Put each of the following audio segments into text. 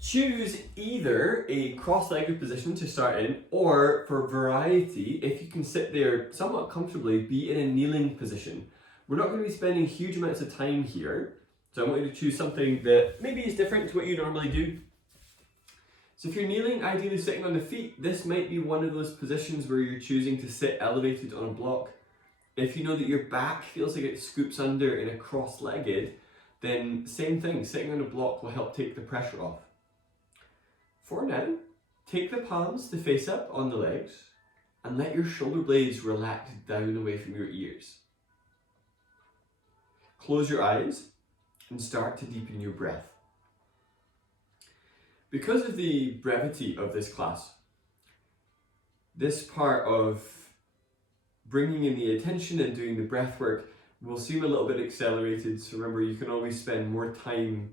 Choose either a cross-legged position to start in, or for variety, if you can sit there somewhat comfortably, be in a kneeling position. We're not going to be spending huge amounts of time here, so I want you to choose something that maybe is different to what you normally do. So if you're kneeling, ideally sitting on the feet, this might be one of those positions where you're choosing to sit elevated on a block. If you know that your back feels like it scoops under in a cross-legged, then same thing, sitting on a block will help take the pressure off. For now, take the palms to face up on the legs and let your shoulder blades relax down away from your ears. Close your eyes and start to deepen your breath. Because of the brevity of this class, this part of bringing in the attention and doing the breath work will seem a little bit accelerated, so remember you can always spend more time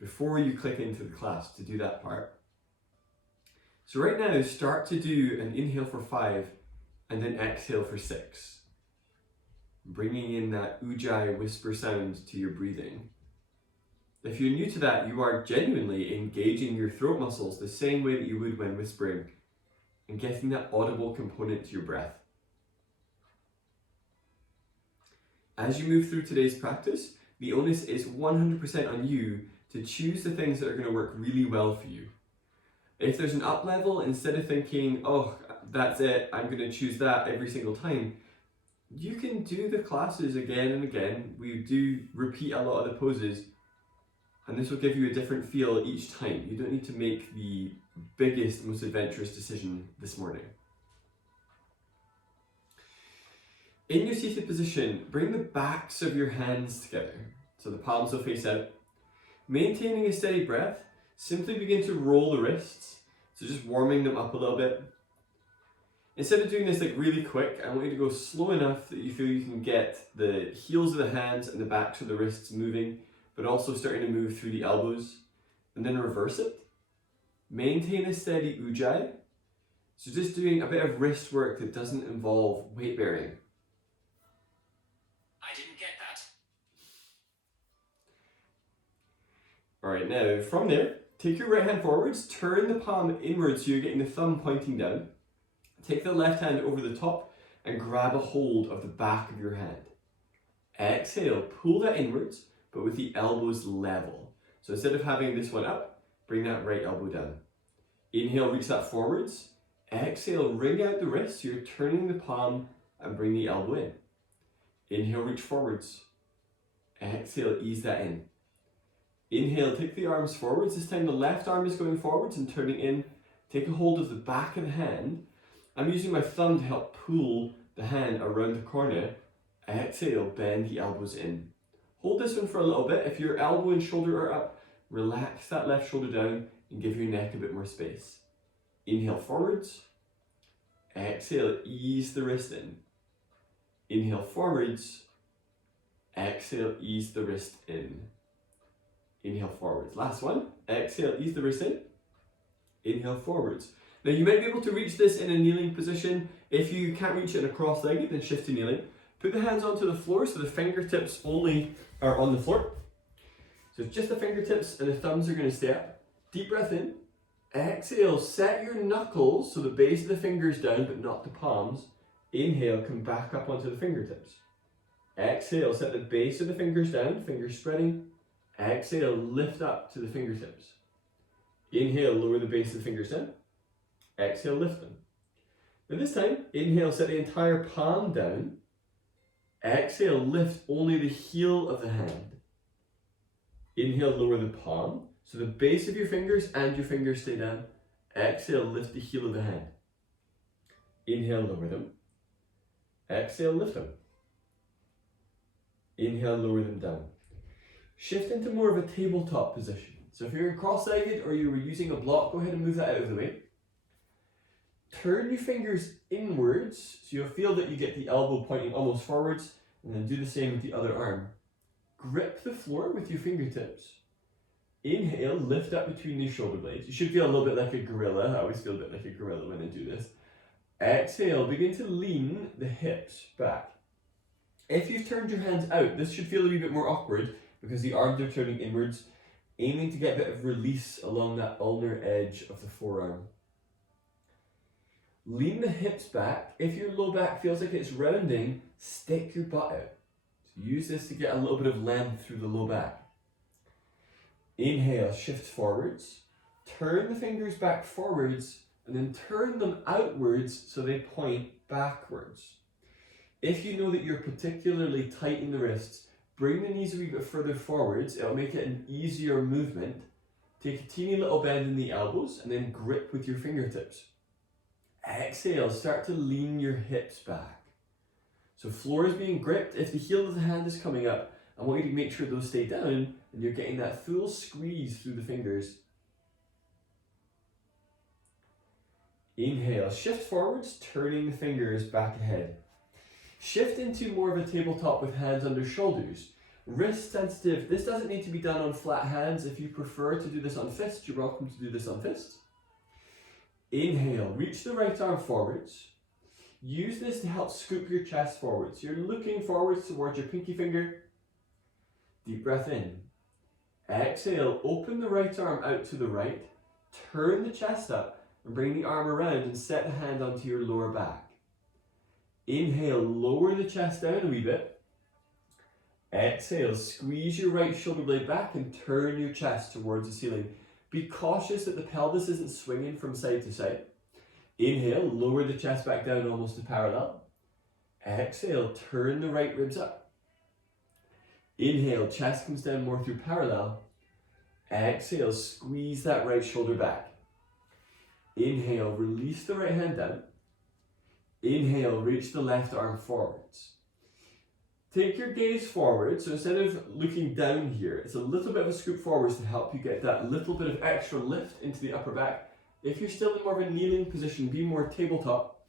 before you click into the class to do that part. So right now, start to do an inhale for 5 and then exhale for 6. Bringing in that ujjayi whisper sound to your breathing. If you're new to that, you are genuinely engaging your throat muscles the same way that you would when whispering and getting that audible component to your breath. As you move through today's practice, the onus is 100% on you to choose the things that are going to work really well for you. If there's an up level, instead of thinking, oh, that's it, I'm going to choose that every single time, you can do the classes again and again. We do repeat a lot of the poses, and this will give you a different feel each time. You don't need to make the biggest, most adventurous decision this morning. In your seated position, bring the backs of your hands together, so the palms will face out. Maintaining a steady breath, simply begin to roll the wrists, so just warming them up a little bit. Instead of doing this like really quick, I want you to go slow enough that you feel you can get the heels of the hands and the backs of the wrists moving, but also starting to move through the elbows, and then reverse it. Maintain a steady ujjayi, so just doing a bit of wrist work that doesn't involve weight bearing. I didn't get that. Alright, now from there, take your right hand forwards, turn the palm inwards so you're getting the thumb pointing down. Take the left hand over the top and grab a hold of the back of your hand. Exhale, pull that inwards, but with the elbows level. So instead of having this one up, bring that right elbow down. Inhale, reach that forwards. Exhale, wring out the wrist, so you're turning the palm and bring the elbow in. Inhale, reach forwards. Exhale, ease that in. Inhale, take the arms forwards. This time the left arm is going forwards and turning in. Take a hold of the back of the hand. I'm using my thumb to help pull the hand around the corner. Exhale, bend the elbows in. Hold this one for a little bit. If your elbow and shoulder are up, relax that left shoulder down and give your neck a bit more space. Inhale forwards. Exhale, ease the wrist in. Inhale forwards. Exhale, ease the wrist in. Inhale forwards. Last one. Exhale, ease the wrist in. Inhale forwards. Now you might be able to reach this in a kneeling position. If you can't reach it in a cross-legged, then shift to kneeling. Put the hands onto the floor so the fingertips only are on the floor. So it's just the fingertips and the thumbs are going to stay up. Deep breath in. Exhale, set your knuckles so the base of the fingers down but not the palms. Inhale, come back up onto the fingertips. Exhale, set the base of the fingers down, fingers spreading. Exhale, lift up to the fingertips. Inhale, lower the base of the fingers down. Exhale, lift them. Now this time, inhale, set the entire palm down. Exhale, lift only the heel of the hand. Inhale, lower the palm. So the base of your fingers and your fingers stay down. Exhale, lift the heel of the hand. Inhale, lower them. Exhale, lift them. Inhale, lower them down. Shift into more of a tabletop position. So if you're cross-legged or you were using a block, go ahead and move that out of the way. Turn your fingers inwards, so you'll feel that you get the elbow pointing almost forwards, and then do the same with the other arm. Grip the floor with your fingertips. Inhale, lift up between your shoulder blades. You should feel a little bit like a gorilla. I always feel a bit like a gorilla when I do this. Exhale, begin to lean the hips back. If you've turned your hands out, this should feel a wee bit more awkward because the arms are turning inwards. aiming to get a bit of release along that ulnar edge of the forearm. Lean the hips back. If your low back feels like it's rounding, stick your butt out. So use this to get a little bit of length through the low back. Inhale, shift forwards. Turn the fingers back forwards and then turn them outwards so they point backwards. If you know that you're particularly tight in the wrists, bring the knees a wee bit further forwards. It'll make it an easier movement. Take a teeny little bend in the elbows and then grip with your fingertips. Exhale, start to lean your hips back. So floor is being gripped. If the heel of the hand is coming up, I want you to make sure those stay down and you're getting that full squeeze through the fingers. Inhale, shift forwards, turning the fingers back ahead. Shift into more of a tabletop with hands under shoulders. Wrist sensitive, this doesn't need to be done on flat hands. If you prefer to do this on fists, you're welcome to do this on fists. Inhale, reach the right arm forwards. Use this to help scoop your chest forwards. You're looking forwards towards your pinky finger. Deep breath in. Exhale, open the right arm out to the right. Turn the chest up and bring the arm around and set the hand onto your lower back. Inhale, lower the chest down a wee bit. Exhale, squeeze your right shoulder blade back and turn your chest towards the ceiling. Be cautious that the pelvis isn't swinging from side to side. Inhale, lower the chest back down almost to parallel. Exhale, turn the right ribs up. Inhale, chest comes down more through parallel. Exhale, squeeze that right shoulder back. Inhale, release the right hand down. Inhale, reach the left arm forwards. Take your gaze forward, so instead of looking down here, it's a little bit of a scoop forwards to help you get that little bit of extra lift into the upper back. If you're still in more of a kneeling position, be more tabletop.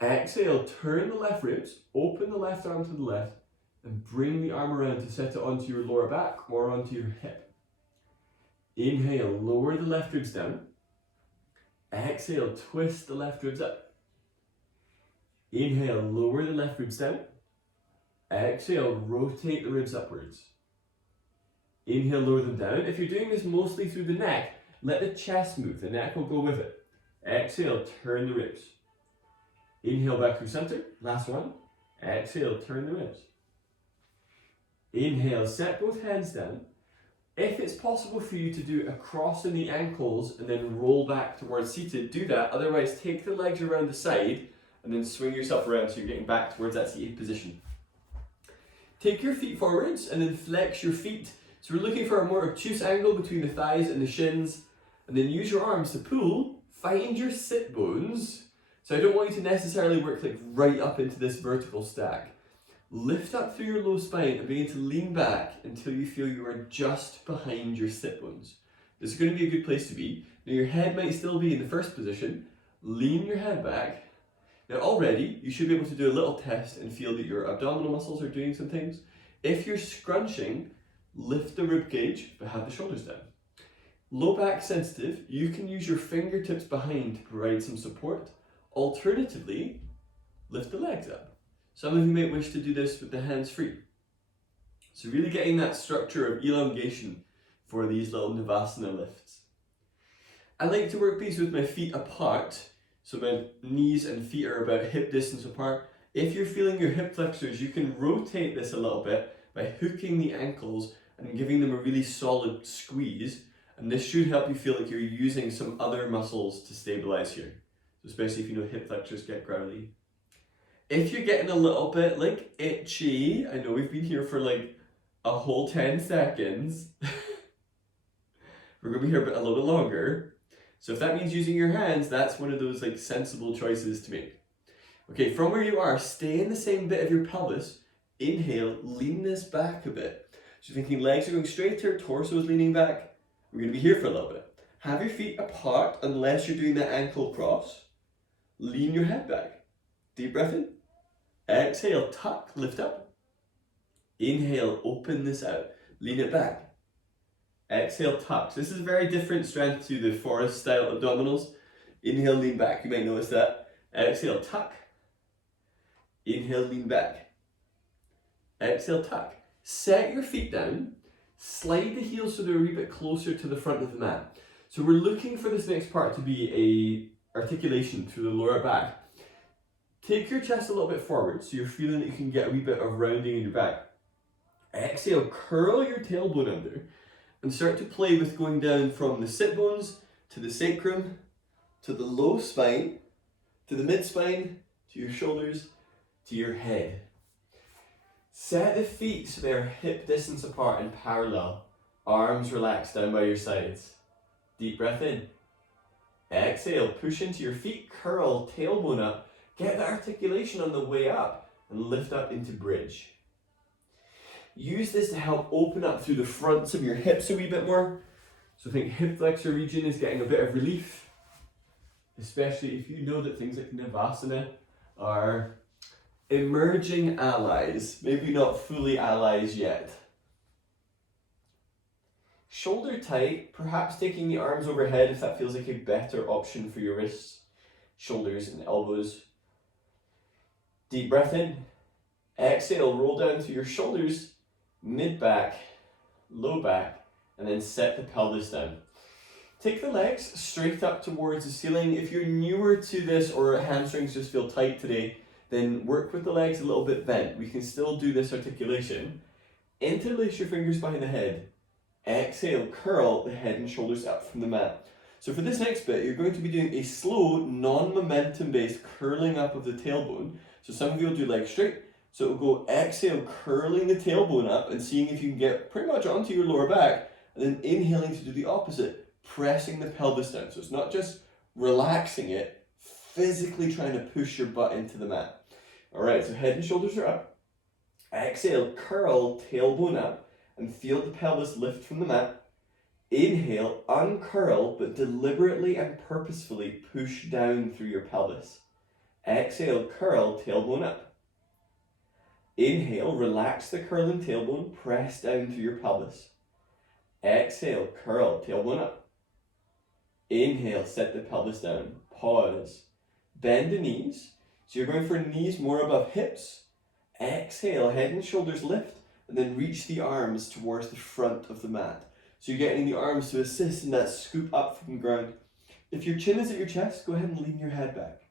Exhale, turn the left ribs, open the left arm to the left, and bring the arm around to set it onto your lower back or onto your hip. Inhale, lower the left ribs down. Exhale, twist the left ribs up. Inhale, lower the left ribs down. Exhale, rotate the ribs upwards. Inhale, lower them down. If you're doing this mostly through the neck, let the chest move. The neck will go with it. Exhale, turn the ribs. Inhale back through center. Last one. Exhale, turn the ribs. Inhale, set both hands down. If it's possible for you to do a cross in the ankles and then roll back towards seated, do that. Otherwise, take the legs around the side and then swing yourself around so you're getting back towards that seated position. Take your feet forwards and then flex your feet. So we're looking for a more obtuse angle between the thighs and the shins. And then use your arms to pull. Find your sit bones. So I don't want you to necessarily work like right up into this vertical stack. Lift up through your low spine and begin to lean back until you feel you are just behind your sit bones. This is going to be a good place to be. Now your head might still be in the first position. Lean your head back. Now already, you should be able to do a little test and feel that your abdominal muscles are doing some things. If you're scrunching, lift the rib cage, but have the shoulders down. Low back sensitive, you can use your fingertips behind to provide some support. Alternatively, lift the legs up. Some of you might wish to do this with the hands free. So really getting that structure of elongation for these little Navasana lifts. I like to work these with my feet apart. So my knees and feet are about hip distance apart. If you're feeling your hip flexors, you can rotate this a little bit by hooking the ankles and giving them a really solid squeeze. And this should help you feel like you're using some other muscles to stabilize here. Especially if you know hip flexors get growly. If you're getting a little bit like itchy, I know we've been here for like a whole 10 seconds. We're going to be here a little bit longer. So if that means using your hands, that's one of those like sensible choices to make. Okay, from where you are, stay in the same bit of your pelvis. Inhale, lean this back a bit. So you're thinking legs are going straighter, torso is leaning back. We're going to be here for a little bit. Have your feet apart unless you're doing that ankle cross. Lean your head back. Deep breath in. Exhale, tuck, lift up. Inhale, open this out. Lean it back. Exhale, tuck. So this is a very different strength to the forest style abdominals. Inhale, lean back. You might notice that. Exhale, tuck. Inhale, lean back. Exhale, tuck. Set your feet down. Slide the heels so they're a wee bit closer to the front of the mat. So we're looking for this next part to be a articulation through the lower back. Take your chest a little bit forward so you're feeling that you can get a wee bit of rounding in your back. Exhale, curl your tailbone under and start to play with going down from the sit bones to the sacrum, to the low spine, to the mid spine, to your shoulders, to your head. Set the feet so they're hip distance apart and parallel. Arms relaxed down by your sides. Deep breath in. Exhale, push into your feet, curl, tailbone up. Get the articulation on the way up and lift up into bridge. Use this to help open up through the fronts of your hips a wee bit more. So think hip flexor region is getting a bit of relief, especially if you know that things like Navasana are emerging allies, maybe not fully allies yet. Shoulder tight, perhaps taking the arms overhead if that feels like a better option for your wrists, shoulders and elbows. Deep breath in. Exhale, roll down to your shoulders, mid back, low back, and then set the pelvis down. Take the legs straight up towards the ceiling. If you're newer to this or hamstrings just feel tight today, then work with the legs a little bit bent. We can still do this articulation. Interlace your fingers behind the head. Exhale, curl the head and shoulders up from the mat. So for this next bit, you're going to be doing a slow, non-momentum based curling up of the tailbone. So some of you will do legs straight. So it'll go exhale, curling the tailbone up and seeing if you can get pretty much onto your lower back, and then inhaling to do the opposite, pressing the pelvis down. So it's not just relaxing it, physically trying to push your butt into the mat. All right, so head and shoulders are up. Exhale, curl, tailbone up, and feel the pelvis lift from the mat. Inhale, uncurl, but deliberately and purposefully push down through your pelvis. Exhale, curl, tailbone up. Inhale, relax the curling tailbone, press down through your pelvis. Exhale, curl, tailbone up. Inhale, set the pelvis down. Pause. Bend the knees. So you're going for knees more above hips. Exhale, head and shoulders lift, and then reach the arms towards the front of the mat. So you're getting the arms to assist in that scoop up from the ground. If your chin is at your chest, go ahead and lean your head back.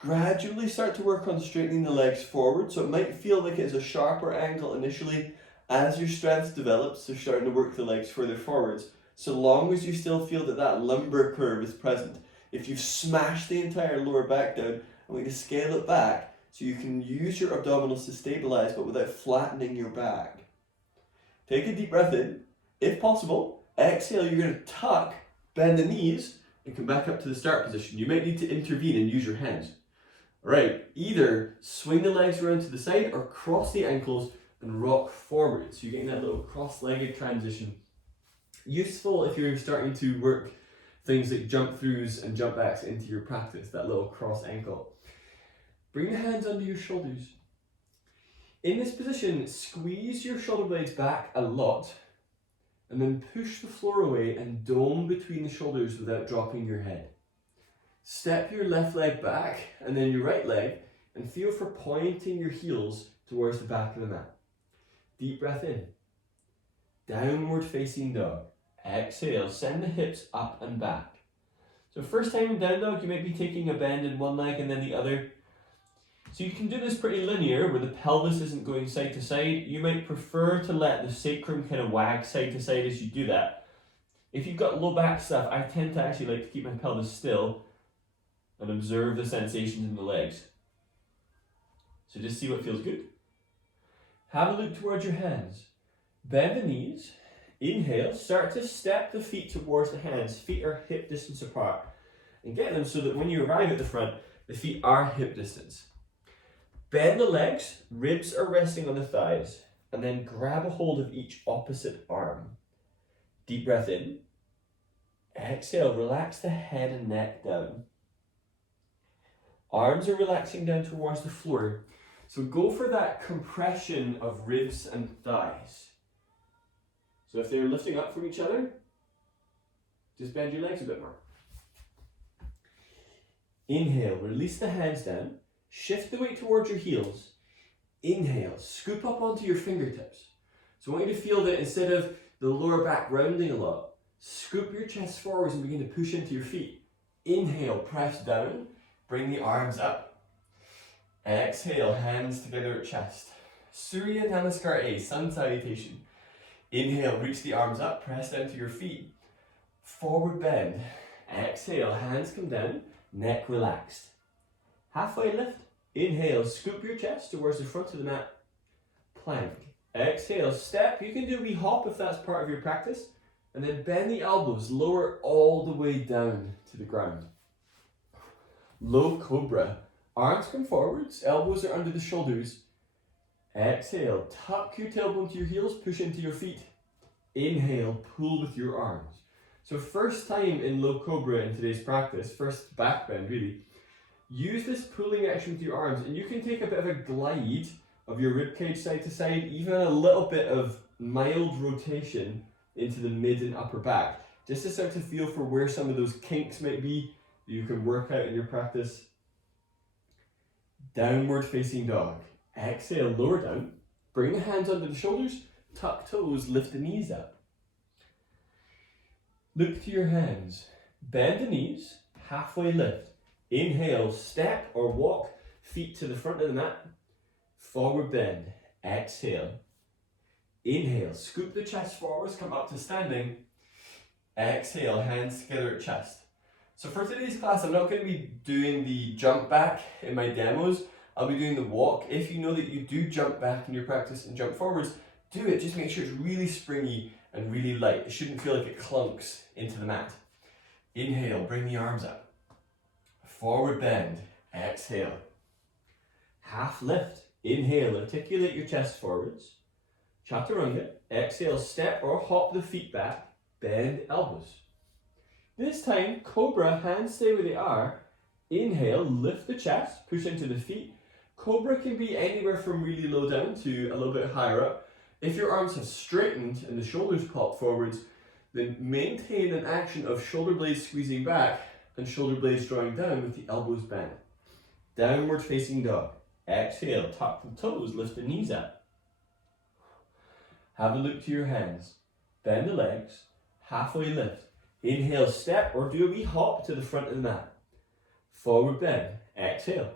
Gradually start to work on straightening the legs forward, so it might feel like it's a sharper angle initially. As your strength develops, you're starting to work the legs further forwards, so long as you still feel that that lumbar curve is present. If you've smashed the entire lower back down, I'm going to scale it back so you can use your abdominals to stabilize but without flattening your back. Take a deep breath in. If possible, exhale, you're going to tuck, bend the knees, and come back up to the start position. You might need to intervene and use your hands. All right, either swing the legs around to the side or cross the ankles and rock forward. So you're getting that little cross-legged transition. Useful if you're starting to work things like jump throughs and jump backs into your practice, that little cross ankle. Bring the hands under your shoulders. In this position, squeeze your shoulder blades back a lot and then push the floor away and dome between the shoulders without dropping your head. Step your left leg back and then your right leg and feel for pointing your heels towards the back of the mat. Deep breath in. Downward facing dog. Exhale, send the hips up and back. So first time in down dog, you might be taking a bend in one leg and then the other. So you can do this pretty linear where the pelvis isn't going side to side. You might prefer to let the sacrum kind of wag side to side as you do that. If you've got low back stuff, I tend to actually like to keep my pelvis still and observe the sensations in the legs. So just see what feels good. Have a look towards your hands. Bend the knees. Inhale, start to step the feet towards the hands. Feet are hip distance apart. And get them so that when you arrive at the front, the feet are hip distance. Bend the legs, ribs are resting on the thighs, and then grab a hold of each opposite arm. Deep breath in. Exhale, relax the head and neck down. Arms are relaxing down towards the floor. So go for that compression of ribs and thighs. So if they're lifting up from each other, just bend your legs a bit more. Inhale, release the hands down. Shift the weight towards your heels. Inhale, scoop up onto your fingertips. So I want you to feel that instead of the lower back rounding a lot, scoop your chest forwards and begin to push into your feet. Inhale, press down, bring the arms up. Exhale, hands together at chest. Surya Namaskar A, sun salutation. Inhale, reach the arms up, press down to your feet. Forward bend. Exhale, hands come down, neck relaxed. Halfway lift. Inhale, scoop your chest towards the front of the mat. Plank. Exhale, step. You can do a wee hop if that's part of your practice. And then bend the elbows, lower all the way down to the ground. Low cobra. Arms come forwards, elbows are under the shoulders. Exhale, tuck your tailbone to your heels, push into your feet. Inhale, pull with your arms. So first time in low cobra in today's practice, first back bend really, use this pulling action with your arms, and you can take a bit of a glide of your ribcage side to side, even a little bit of mild rotation into the mid and upper back, just to start to feel for where some of those kinks might be you can work out in your practice. Downward facing dog. Exhale, lower down. Bring the hands under the shoulders, tuck toes, lift the knees up. Look to your hands. Bend the knees, halfway lift. Inhale, step or walk, feet to the front of the mat. Forward bend. Exhale. Inhale, scoop the chest forwards, come up to standing. Exhale, hands together at chest. So for today's class, I'm not going to be doing the jump back in my demos. I'll be doing the walk. If you know that you do jump back in your practice and jump forwards, do it. Just make sure it's really springy and really light. It shouldn't feel like it clunks into the mat. Inhale, bring the arms up. Forward bend. Exhale. Half lift. Inhale, articulate your chest forwards. Chaturanga. Exhale, step or hop the feet back. Bend elbows. This time, cobra, hands stay where they are. Inhale, lift the chest, push into the feet. Cobra can be anywhere from really low down to a little bit higher up. If your arms have straightened and the shoulders pop forwards, then maintain an action of shoulder blades squeezing back and shoulder blades drawing down with the elbows bent. Downward facing dog. Exhale, tuck the toes, lift the knees up. Have a look to your hands. Bend the legs, halfway lift. Inhale, step or do a wee hop to the front of the mat. Forward bend. Exhale.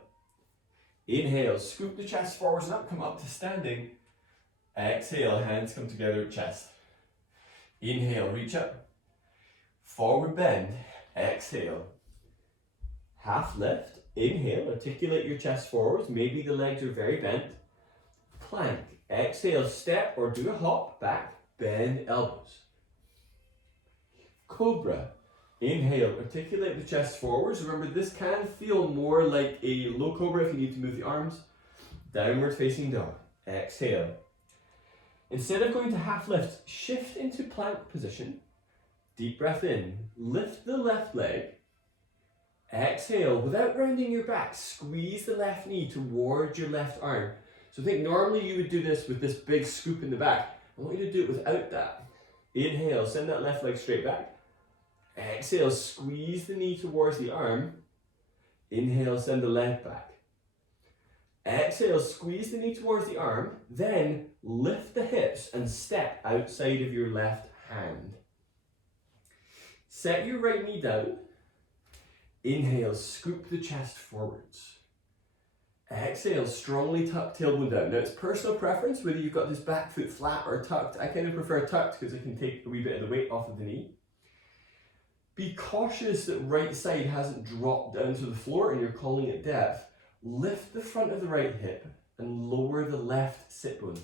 Inhale, scoop the chest forwards and up, come up to standing. Exhale, hands come together at chest. Inhale, reach up. Forward bend. Exhale. Half lift. Inhale, articulate your chest forwards. Maybe the legs are very bent. Plank. Exhale, step or do a hop back. Bend elbows. Cobra. Inhale, articulate the chest forwards. Remember, this can feel more like a low cobra if you need to move the arms. Downward facing dog. Exhale. Instead of going to half lift, shift into plank position. Deep breath in. Lift the left leg. Exhale. Without rounding your back, squeeze the left knee towards your left arm. So think normally you would do this with this big scoop in the back. I want you to do it without that. Inhale, send that left leg straight back. Exhale, squeeze the knee towards the arm. Inhale, send the leg back. Exhale, squeeze the knee towards the arm. Then lift the hips and step outside of your left hand. Set your right knee down. Inhale, scoop the chest forwards. Exhale, strongly tuck tailbone down. Now it's personal preference whether you've got this back foot flat or tucked. I kind of prefer tucked because I can take a wee bit of the weight off of the knee. Be cautious that right side hasn't dropped down to the floor and you're calling it depth. Lift the front of the right hip and lower the left sit bone.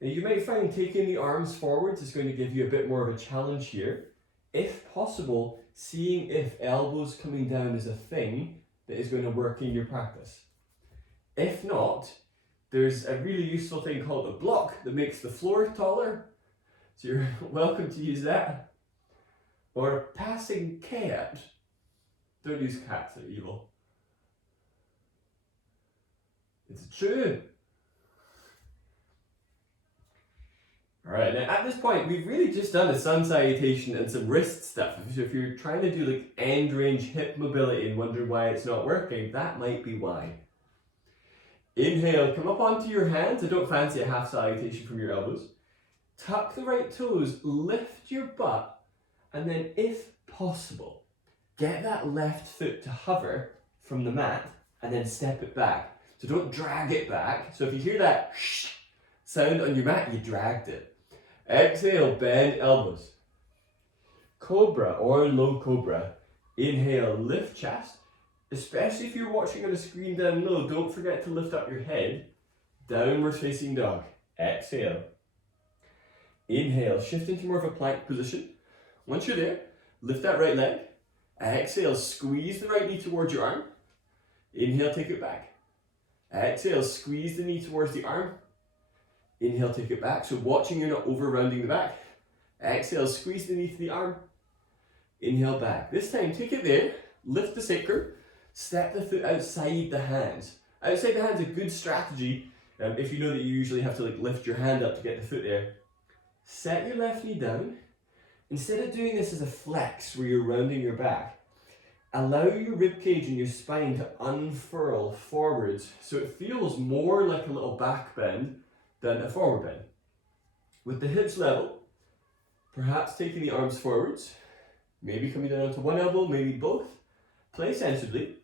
Now you might find taking the arms forwards is going to give you a bit more of a challenge here. If possible, seeing if elbows coming down is a thing that is going to work in your practice. If not, there's a really useful thing called a block that makes the floor taller. So you're welcome to use that. Or a passing cat. Don't use cats, they're evil. It's true. Alright, now at this point, we've really just done a sun salutation and some wrist stuff. So if you're trying to do like end range hip mobility and wonder why it's not working, that might be why. Inhale, come up onto your hands. I don't fancy a half salutation from your elbows. Tuck the right toes, lift your butt, and then if possible, get that left foot to hover from the mat and then step it back. So don't drag it back. So if you hear that sound on your mat, you dragged it. Exhale, bend elbows. Cobra or low cobra. Inhale, lift chest. Especially if you're watching on a screen down low, don't forget to lift up your head. Downward facing dog. Exhale. Inhale, shift into more of a plank position. Once you're there, lift that right leg. Exhale, squeeze the right knee towards your arm. Inhale, take it back. Exhale, squeeze the knee towards the arm. Inhale, take it back. So watching you're not over rounding the back. Exhale, squeeze the knee to the arm. Inhale, back. This time, take it there. Lift the sacrum. Step the foot outside the hands. Outside the hands is a good strategy if you know that you usually have to lift your hand up to get the foot there. Set your left knee down. Instead of doing this as a flex where you're rounding your back, allow your rib cage and your spine to unfurl forwards so it feels more like a little back bend than a forward bend. With the hips level, perhaps taking the arms forwards, maybe coming down onto one elbow, maybe both. Play sensibly.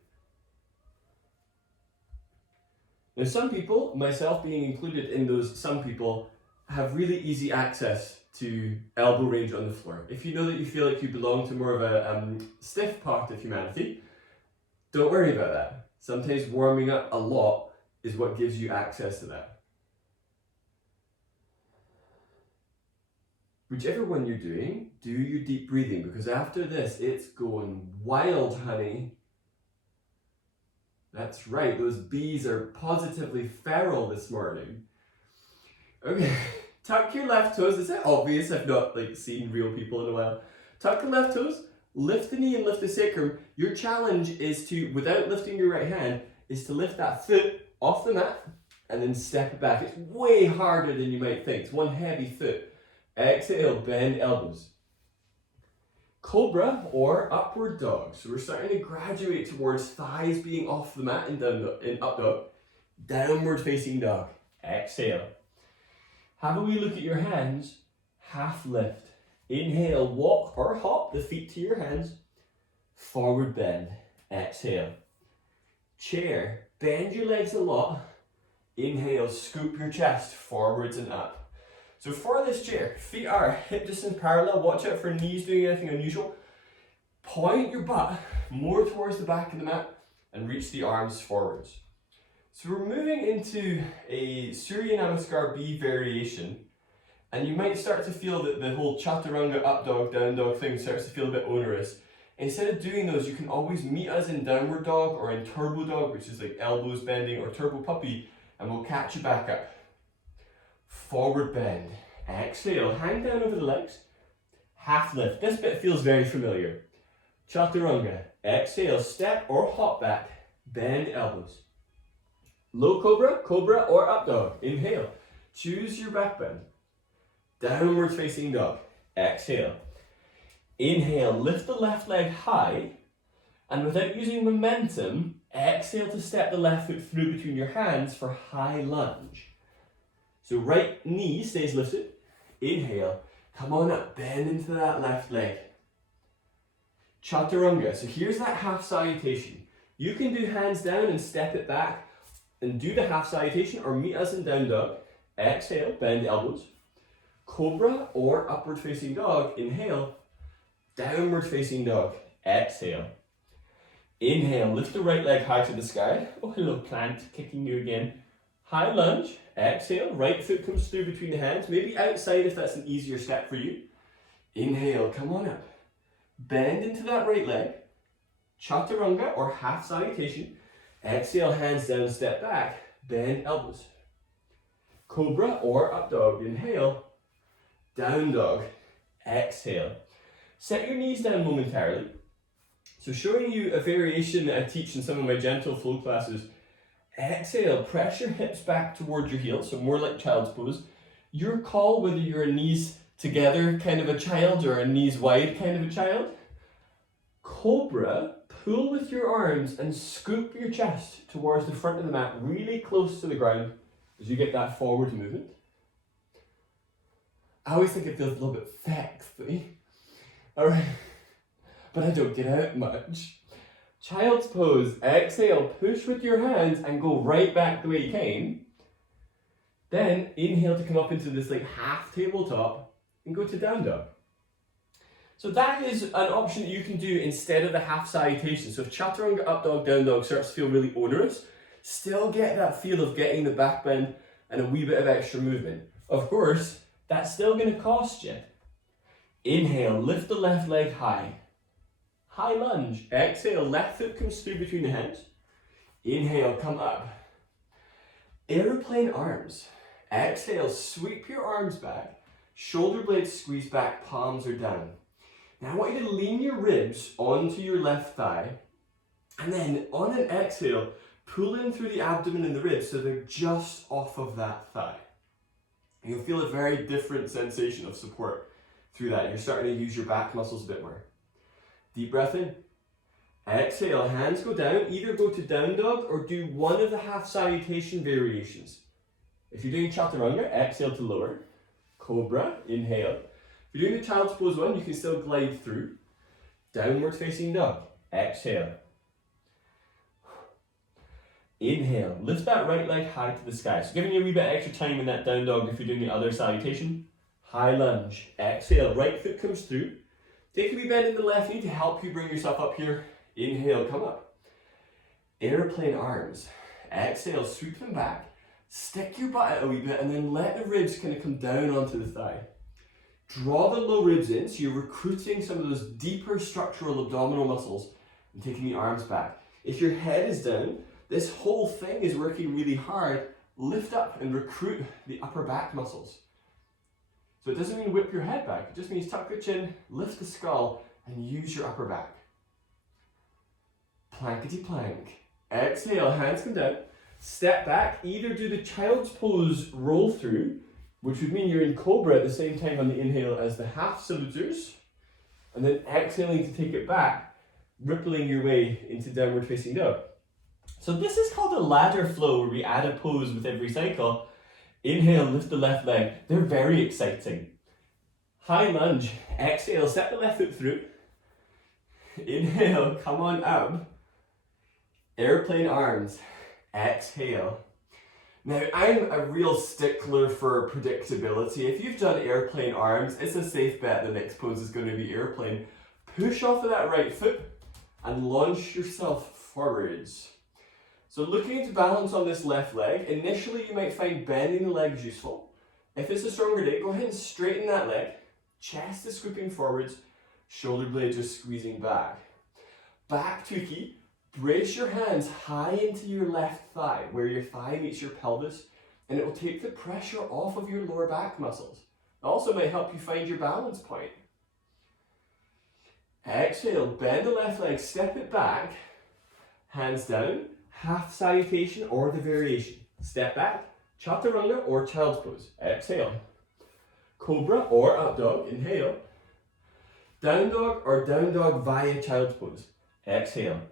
Now some people, myself being included in those some people, have really easy access to elbow range on the floor. If you know that you feel like you belong to more of a stiff part of humanity, don't worry about that. Sometimes warming up a lot is what gives you access to that. Whichever one you're doing, do your deep breathing, because after this, it's going wild, honey. That's right, those bees are positively feral this morning. Okay, tuck your left toes. Is it obvious I've not seen real people in a while? Tuck the left toes, lift the knee and lift the sacrum. Your challenge is to, without lifting your right hand, is to lift that foot off the mat and then step it back. It's way harder than you might think. It's one heavy foot. Exhale, bend elbows. Cobra or upward dog. So we're starting to graduate towards thighs being off the mat in up dog. Downward facing dog. Exhale. Have a wee look at your hands. Half lift. Inhale, walk or hop the feet to your hands. Forward bend. Exhale. Chair. Bend your legs a lot. Inhale, scoop your chest forwards and up. So for this chair, feet are hip distance parallel. Watch out for knees doing anything unusual. Point your butt more towards the back of the mat and reach the arms forwards. So we're moving into a Surya Namaskar B variation, and you might start to feel that the whole chaturanga up dog, down dog thing starts to feel a bit onerous. Instead of doing those, you can always meet us in downward dog or in turbo dog, which is like elbows bending, or turbo puppy, and we'll catch you back up. Forward bend. Exhale, hang down over the legs. Half lift. This bit feels very familiar. Chaturanga. Exhale, step or hop back. Bend elbows. Low cobra, cobra or up dog. Inhale. Choose your back bend. Downward facing dog. Exhale. Inhale, lift the left leg high, and without using momentum, exhale to step the left foot through between your hands for high lunge. So right knee stays lifted. Inhale, come on up, bend into that left leg. Chaturanga, so here's that half salutation. You can do hands down and step it back and do the half salutation, or meet us in down dog. Exhale, bend elbows. Cobra or upward facing dog. Inhale, downward facing dog. Exhale. Inhale, lift the right leg high to the sky. Oh, hello plant, kicking you again. High lunge. Exhale, right foot comes through between the hands, maybe outside if that's an easier step for you. Inhale, come on up. Bend into that right leg. Chaturanga or half salutation. Exhale, hands down, step back, bend elbows. Cobra or up dog. Inhale, down dog. Exhale. Set your knees down momentarily. So showing you a variation that I teach in some of my gentle flow classes. Exhale, press your hips back towards your heels, so more like child's pose. Your call whether you're a knees together kind of a child or a knees wide kind of a child. Cobra, pull with your arms and scoop your chest towards the front of the mat, really close to the ground as you get that forward movement. I always think it feels a little bit sexy. All right, but I don't get out much. Child's pose. Exhale, push with your hands and go right back the way you came. Then inhale to come up into this like half tabletop and go to down dog. So that is an option that you can do instead of the half salutation. So if chaturanga, up dog, down dog starts to feel really onerous, still get that feel of getting the back bend and a wee bit of extra movement. Of course, that's still going to cost you. Inhale, lift the left leg high. High lunge. Exhale, left foot comes through between the hands. Inhale, come up. Airplane arms. Exhale, sweep your arms back. Shoulder blades squeeze back, palms are down. Now I want you to lean your ribs onto your left thigh. And then on an exhale, pull in through the abdomen and the ribs so they're just off of that thigh. You'll feel a very different sensation of support through that. You're starting to use your back muscles a bit more. Deep breath in. Exhale, hands go down. Either go to down dog or do one of the half salutation variations. If you're doing chaturanga, exhale to lower. Cobra, inhale. If you're doing the child's pose one, you can still glide through. Downward facing dog. Exhale. Inhale, lift that right leg high to the sky. So giving you a wee bit extra time in that down dog if you're doing the other salutation. High lunge. Exhale, right foot comes through. Take a wee bend in the left knee to help you bring yourself up here. Inhale, come up. Airplane arms. Exhale, sweep them back. Stick your butt out a wee bit and then let the ribs kind of come down onto the thigh. Draw the low ribs in so you're recruiting some of those deeper structural abdominal muscles and taking the arms back. If your head is down, this whole thing is working really hard. Lift up and recruit the upper back muscles. So it doesn't mean whip your head back, it just means tuck the chin, lift the skull, and use your upper back. Plankety plank. Exhale, hands come down. Step back, either do the child's pose roll through, which would mean you're in cobra at the same time on the inhale as the half saluters, and then exhaling to take it back, rippling your way into downward facing dog. So this is called a ladder flow where we add a pose with every cycle. Inhale, lift the left leg. They're very exciting. High lunge. Exhale, step the left foot through. Inhale, come on up. Airplane arms. Exhale. Now, I'm a real stickler for predictability. If you've done airplane arms, it's a safe bet the next pose is going to be airplane. Push off of that right foot and launch yourself forwards. So looking to balance on this left leg, initially you might find bending the legs useful. If it's a stronger day, go ahead and straighten that leg. Chest is scooping forwards, shoulder blades are squeezing back. Back to key, brace your hands high into your left thigh, where your thigh meets your pelvis, and it will take the pressure off of your lower back muscles. It also might help you find your balance point. Exhale, bend the left leg, step it back, hands down. Half salutation or the variation. Step back, chaturanga or child's pose. Exhale. Cobra or up dog. Inhale. Down dog or down dog via child's pose. Exhale.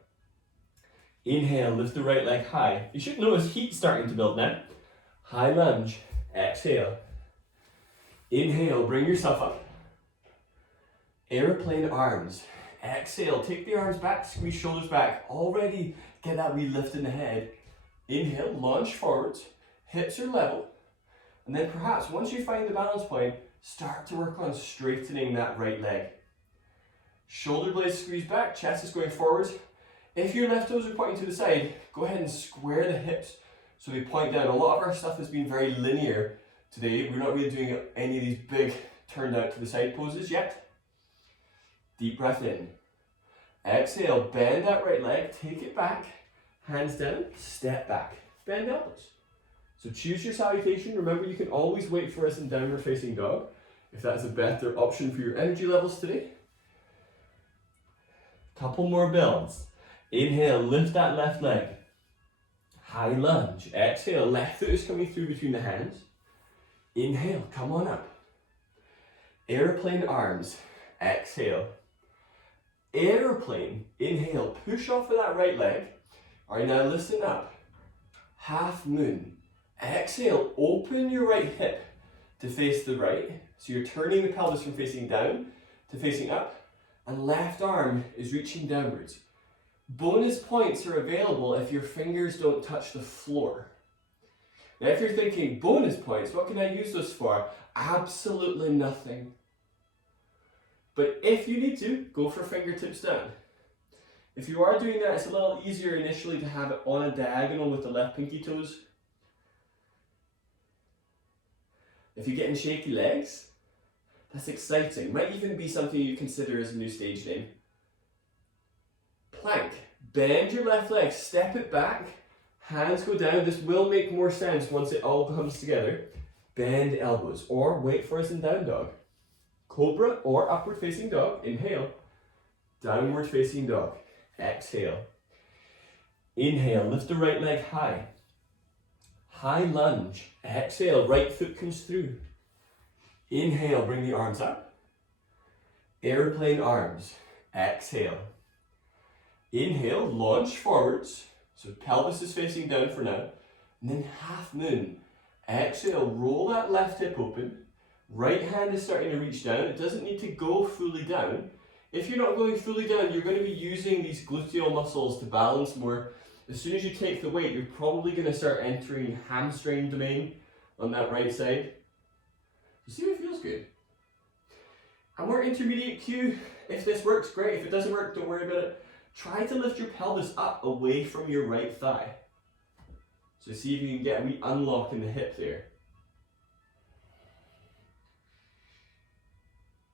Inhale, lift the right leg high. You should notice heat starting to build now. High lunge. Exhale. Inhale, bring yourself up. Airplane arms. Exhale, take the arms back, squeeze shoulders back. Already get that wee lift in the head. Inhale, launch forwards, hips are level. And then perhaps once you find the balance point, start to work on straightening that right leg. Shoulder blades squeeze back, chest is going forwards. If your left toes are pointing to the side, go ahead and square the hips so they point down. A lot of our stuff has been very linear today. We're not really doing any of these big turned out to the side poses yet. Deep breath in. Exhale, bend that right leg, take it back, hands down, step back, bend elbows. So choose your salutation. Remember, you can always wait for us in downward facing dog if that's a better option for your energy levels today. Couple more builds. Inhale, lift that left leg. High lunge. Exhale, left foot is coming through between the hands. Inhale, come on up. Airplane arms. Exhale. Airplane. Inhale, push off of that right leg. All right, now listen up. Half moon. Exhale, open your right hip to face the right. So you're turning the pelvis from facing down to facing up, and left arm is reaching downwards. Bonus points are available if your fingers don't touch the floor. Now if you're thinking, bonus points, what can I use those for? Absolutely nothing. But if you need to, go for fingertips down. If you are doing that, it's a little easier initially to have it on a diagonal with the left pinky toes. If you're getting shaky legs, that's exciting. Might even be something you consider as a new stage name. Plank. Bend your left leg, step it back, hands go down. This will make more sense once it all comes together. Bend elbows, or wait for us in down dog. Cobra or upward facing dog, inhale. Downward facing dog, exhale. Inhale, lift the right leg high. High lunge, exhale, right foot comes through. Inhale, bring the arms up. Airplane arms, exhale. Inhale, launch forwards, so pelvis is facing down for now. And then half moon. Exhale, roll that left hip open. Right hand is starting to reach down. It doesn't need to go fully down. If you're not going fully down, you're going to be using these gluteal muscles to balance more. As soon as you take the weight, you're probably going to start entering hamstring domain on that right side. You see if it feels good. A more intermediate cue, if this works, great. If it doesn't work, don't worry about it. Try to lift your pelvis up away from your right thigh. So see if you can get a wee unlock in the hip there.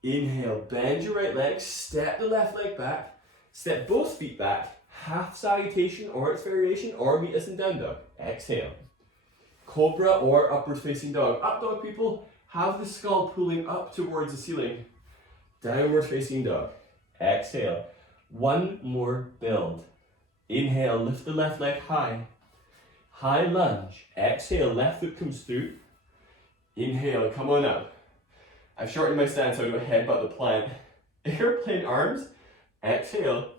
Inhale, bend your right leg, step the left leg back, step both feet back, half salutation or its variation, or meet us in down dog. Exhale. Cobra or upward facing dog. Up dog, people, have the skull pulling up towards the ceiling. Downward facing dog. Exhale. One more build. Inhale, lift the left leg high. High lunge. Exhale, left foot comes through. Inhale, come on up. I've shortened my stance so I don't headbutt the plant. Airplane arms. Exhale.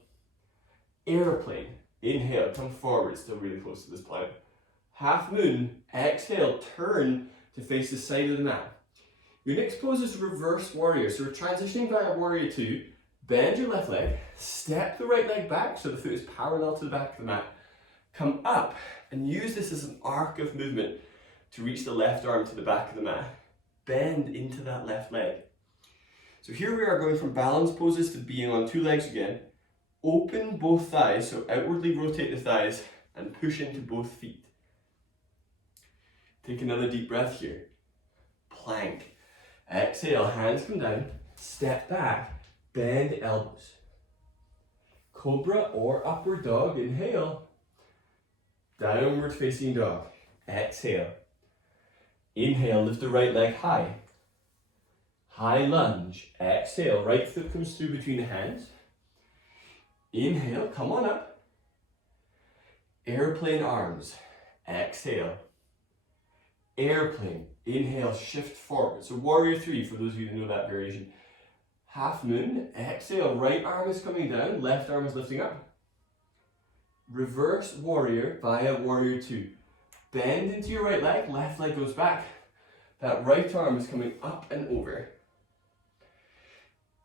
Airplane. Inhale, come forward, still really close to this plant. Half moon. Exhale, turn to face the side of the mat. Your next pose is reverse warrior. So we're transitioning via warrior 2. Bend your left leg, step the right leg back so the foot is parallel to the back of the mat. Come up and use this as an arc of movement to reach the left arm to the back of the mat. Bend into that left leg. So here we are going from balance poses to being on two legs again. Open both thighs, so outwardly rotate the thighs and push into both feet. Take another deep breath here. Plank. Exhale, hands come down, step back. Bend elbows. Cobra or upward dog, inhale. Downward facing dog, exhale. Inhale, lift the right leg high. High lunge, exhale, right foot comes through between the hands. Inhale, come on up. Airplane arms, exhale. Airplane, inhale, shift forward. So warrior 3 for those of you who know that variation. Half moon, exhale, right arm is coming down, left arm is lifting up. Reverse warrior via warrior 2. Bend into your right leg, left leg goes back. That right arm is coming up and over.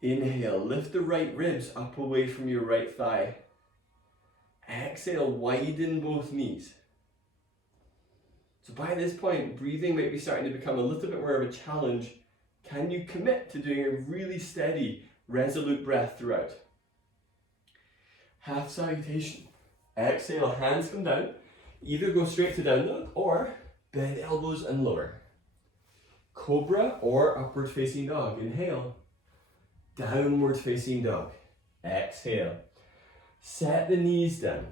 Inhale, lift the right ribs up away from your right thigh. Exhale, widen both knees. So by this point, breathing might be starting to become a little bit more of a challenge. Can you commit to doing a really steady, resolute breath throughout? Half salutation. Exhale, hands come down. Either go straight to down dog or bend elbows and lower. Cobra or upward facing dog. Inhale. Downward facing dog. Exhale. Set the knees down.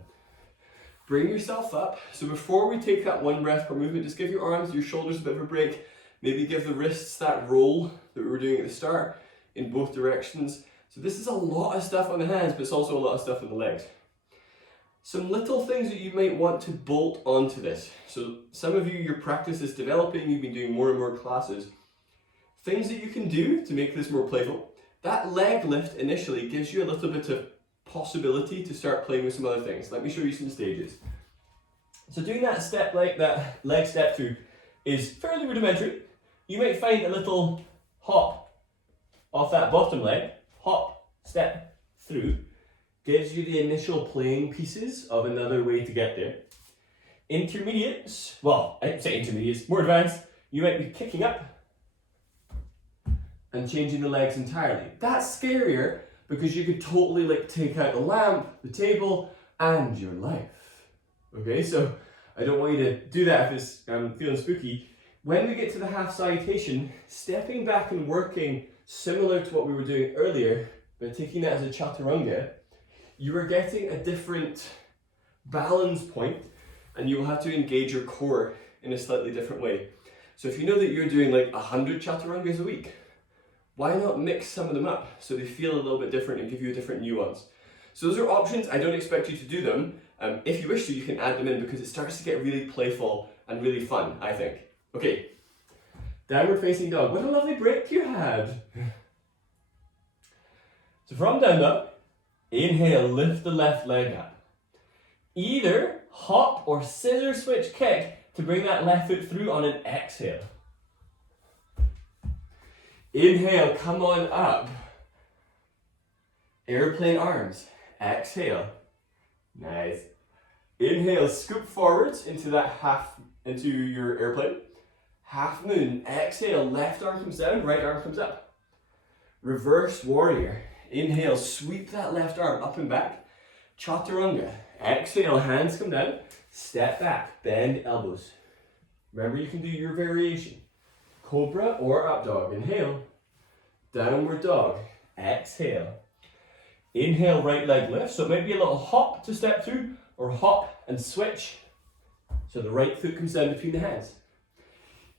Bring yourself up. So before we take that one breath per movement, just give your arms, your shoulders a bit of a break. Maybe give the wrists that roll that we were doing at the start in both directions. So this is a lot of stuff on the hands, but it's also a lot of stuff on the legs. Some little things that you might want to bolt onto this. So some of you, your practice is developing, you've been doing more and more classes. Things that you can do to make this more playful. That leg lift initially gives you a little bit of possibility to start playing with some other things. Let me show you some stages. So doing that step like that leg step through is fairly rudimentary. you might find a little hop off that bottom leg, hop, step through, gives you the initial playing pieces of another way to get there. Intermediates, well, I'd say intermediates, more advanced, you might be kicking up and changing the legs entirely. That's scarier because you could totally like take out the lamp, the table, and your life. Okay, so I don't want you to do that if it's feeling spooky. When we get to the half salutation, stepping back and working similar to what we were doing earlier, but taking that as a chaturanga, you are getting a different balance point and you will have to engage your core in a slightly different way. So if you know that you're doing like 100 chaturangas a week, why not mix some of them up so they feel a little bit different and give you a different nuance? So those are options. I don't expect you to do them. If you wish to, you can add them in because it starts to get really playful and really fun, I think. Okay, downward facing dog. What a lovely break you had. So from down dog, inhale, lift the left leg up. Either hop or scissor switch kick to bring that left foot through on an exhale. Inhale, come on up. Airplane arms. Exhale. Nice. Inhale, scoop forwards into into your airplane. Half moon. Exhale, left arm comes down, right arm comes up. Reverse warrior. Inhale, sweep that left arm up and back. Chaturanga. Exhale, hands come down. Step back, bend elbows. Remember, you can do your variation. Cobra or up dog. Inhale. Downward dog. Exhale. Inhale, right leg lift. So it might be a little hop to step through or hop and switch. So the right foot comes down between the hands.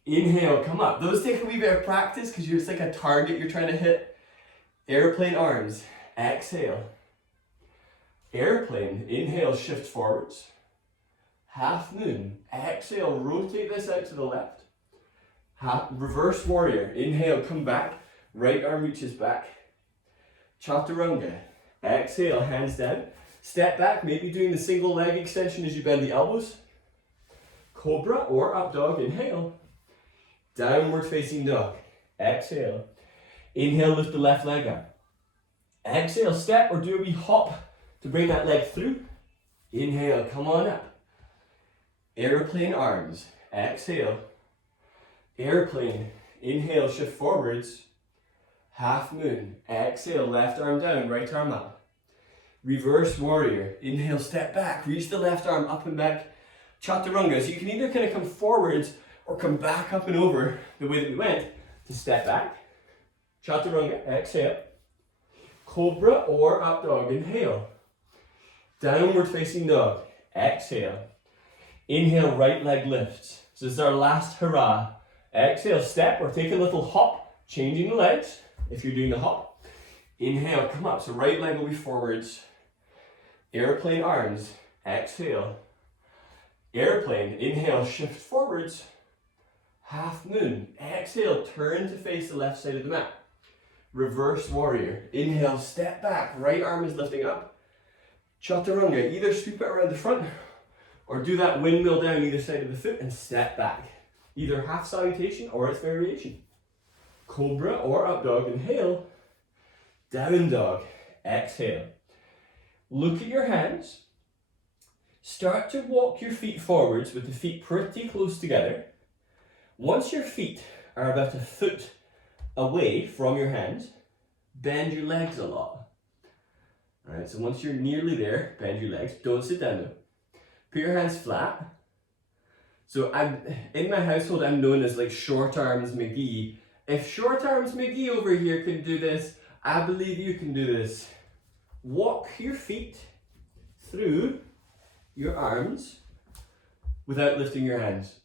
Inhale, come up. Those take a wee bit of practice because it's like a target you're trying to hit. Airplane arms. Exhale. Airplane. Inhale, shift forwards. Half moon. Exhale, rotate this out to the left. Reverse warrior. Inhale, come back. Right arm reaches back. Chaturanga. Exhale, hands down. Step back, maybe doing the single leg extension as you bend the elbows. Cobra or up dog. Inhale. Downward facing dog. Exhale. Inhale, lift the left leg up. Exhale, step or do a wee hop to bring that leg through. Inhale, come on up. Airplane arms. Exhale. Airplane. Inhale, shift forwards. Half moon. Exhale, left arm down, right arm up. Reverse warrior. Inhale, step back. Reach the left arm up and back. Chaturanga. So you can either kind of come forwards or come back up and over the way that we went to step back. Chaturanga. Exhale. Cobra or up dog. Inhale. Downward facing dog. Exhale. Inhale, right leg lifts. So this is our last hurrah. Exhale, step or take a little hop, changing the legs if you're doing the hop. Inhale, come up. So right leg will be forwards. Airplane arms. Exhale. Airplane. Inhale, shift forwards. Half moon. Exhale, turn to face the left side of the mat. Reverse warrior. Inhale, step back. Right arm is lifting up. Chaturanga. Either sweep it around the front or do that windmill down either side of the foot and step back. Either half salutation or its variation. Cobra or up dog. Inhale. Down dog. Exhale. Look at your hands. Start to walk your feet forwards with the feet pretty close together. Once your feet are about a foot away from your hands, bend your legs a lot. Alright, so once you're nearly there, bend your legs. Don't sit down though. Put your hands flat. So in my household, I'm known as like Short Arms McGee. If Short Arms McGee over here can do this, I believe you can do this. Walk your feet through your arms without lifting your hands.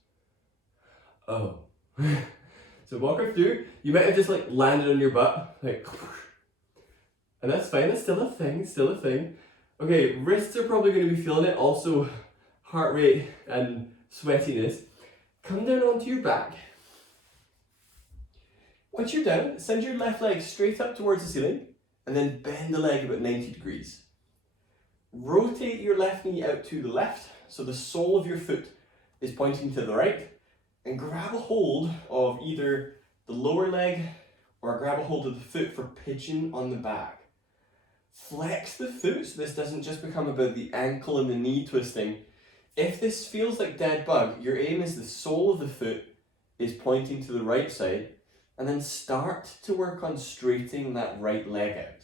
Oh. So walk her through. You might have just like landed on your butt, like, and that's fine. That's still a thing. Still a thing. Okay, wrists are probably going to be feeling it. Also, heart rate and sweatiness. Come down onto your back. Once you're down, send your left leg straight up towards the ceiling and then bend the leg about 90 degrees. Rotate your left knee out to the left so the sole of your foot is pointing to the right. and grab a hold of either the lower leg or grab a hold of the foot for pigeon on the back. Flex the foot so this doesn't just become about the ankle and the knee twisting. If this feels like dead bug, your aim is the sole of the foot is pointing to the right side, and then start to work on straightening that right leg out.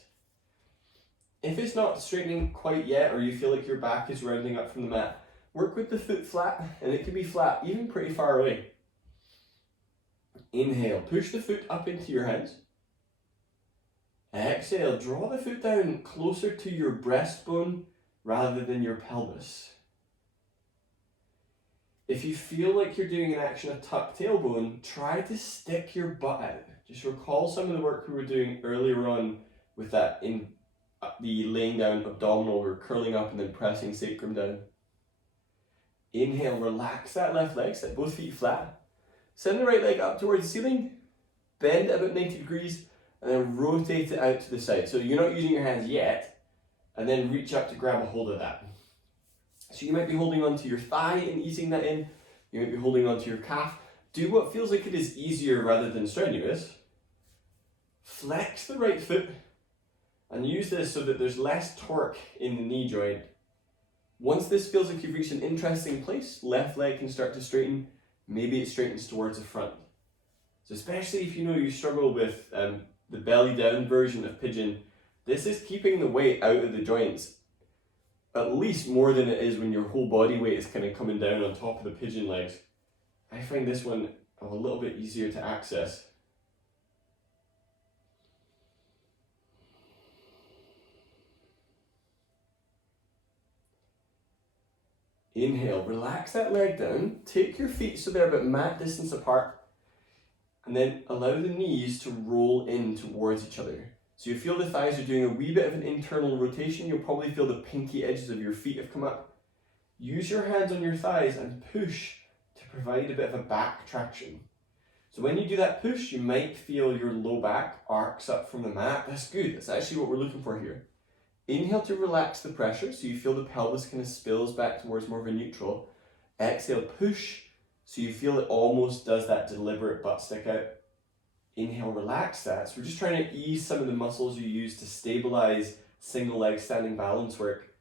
If it's not straightening quite yet, or you feel like your back is rounding up from the mat, work with the foot flat, and it can be flat even pretty far away. Inhale, push the foot up into your hands. Exhale, draw the foot down closer to your breastbone rather than your pelvis. If you feel like you're doing an action of tuck tailbone, try to stick your butt out. Just recall some of the work we were doing earlier on with that in the laying down abdominal, we're curling up and then pressing sacrum down. Inhale, relax that left leg, set both feet flat. Send the right leg up towards the ceiling, bend it about 90 degrees, and then rotate it out to the side. So you're not using your hands yet, and then reach up to grab a hold of that. So you might be holding onto your thigh and easing that in. You might be holding onto your calf. Do what feels like it is easier rather than strenuous. Flex the right foot and use this so that there's less torque in the knee joint. Once this feels like you've reached an interesting place, left leg can start to straighten. Maybe it straightens towards the front. So especially if you know you struggle with the belly down version of pigeon, this is keeping the weight out of the joints at least more than it is when your whole body weight is kind of coming down on top of the pigeon legs. I find this one a little bit easier to access. Inhale, relax that leg down, take your feet so they're about mat distance apart, and then allow the knees to roll in towards each other. So you feel the thighs are doing a wee bit of an internal rotation. You'll probably feel the pinky edges of your feet have come up. Use your hands on your thighs and push to provide a bit of a back traction. So when you do that push, you might feel your low back arcs up from the mat. That's good. That's actually what we're looking for here. Inhale to relax the pressure so you feel the pelvis kind of spills back towards more of a neutral. Exhale, push so you feel it almost does that deliberate butt stick out. Inhale, relax that. So we're just trying to ease some of the muscles you use to stabilize single leg standing balance work.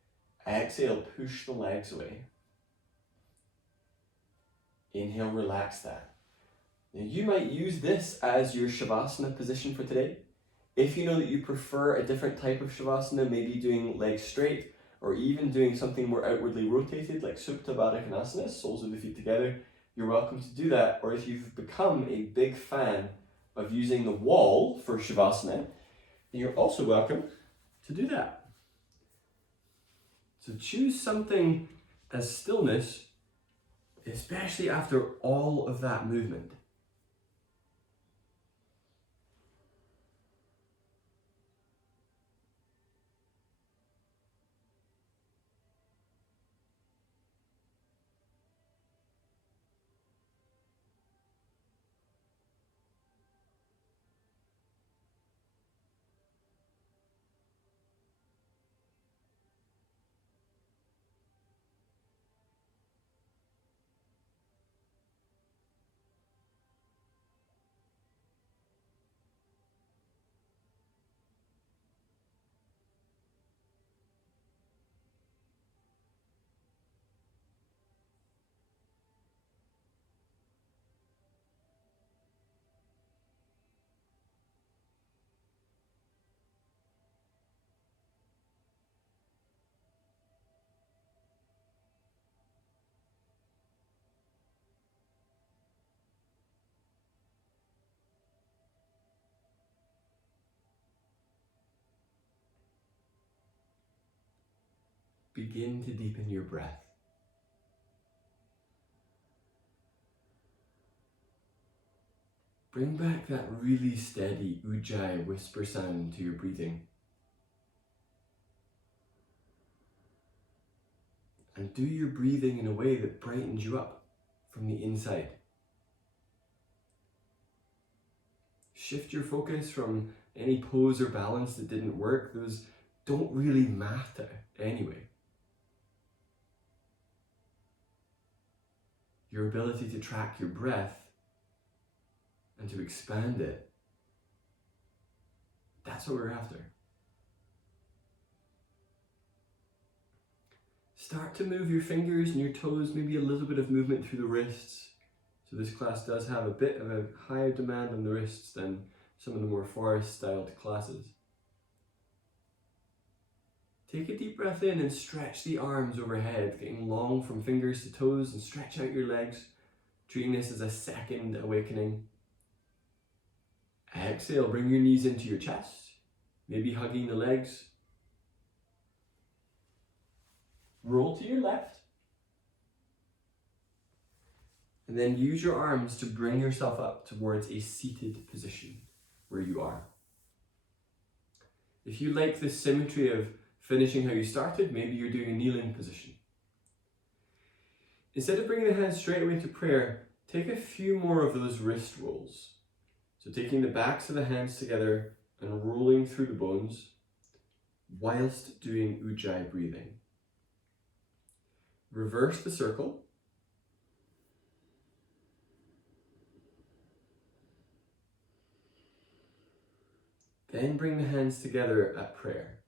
Exhale, push the legs away. Inhale, relax that. Now you might use this as your Shavasana position for today. If you know that you prefer a different type of Shavasana, maybe doing legs straight, or even doing something more outwardly rotated like Supta Baddha Konasana, soles of the feet together, you're welcome to do that. Or if you've become a big fan of using the wall for Shavasana, then you're also welcome to do that. So choose something as stillness, especially after all of that movement. Begin to deepen your breath. Bring back that really steady ujjayi whisper sound to your breathing. And do your breathing in a way that brightens you up from the inside. Shift your focus from any pose or balance that didn't work. Those don't really matter anyway. your ability to track your breath and to expand it. That's what we're after. Start to move your fingers and your toes, maybe a little bit of movement through the wrists. So this class does have a bit of a higher demand on the wrists than some of the more forest-styled classes. Take a deep breath in and stretch the arms overhead, getting long from fingers to toes, and stretch out your legs, treating this as a second awakening. Exhale, bring your knees into your chest, maybe hugging the legs. Roll to your left. And then use your arms to bring yourself up towards a seated position where you are. If you like the symmetry of finishing how you started, maybe you're doing a kneeling position. Instead of bringing the hands straight away to prayer, take a few more of those wrist rolls. So taking the backs of the hands together and rolling through the bones whilst doing ujjayi breathing. Reverse the circle. Then bring the hands together at prayer.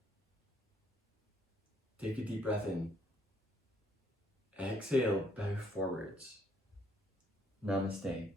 Take a deep breath in. Exhale, bow forwards. Namaste.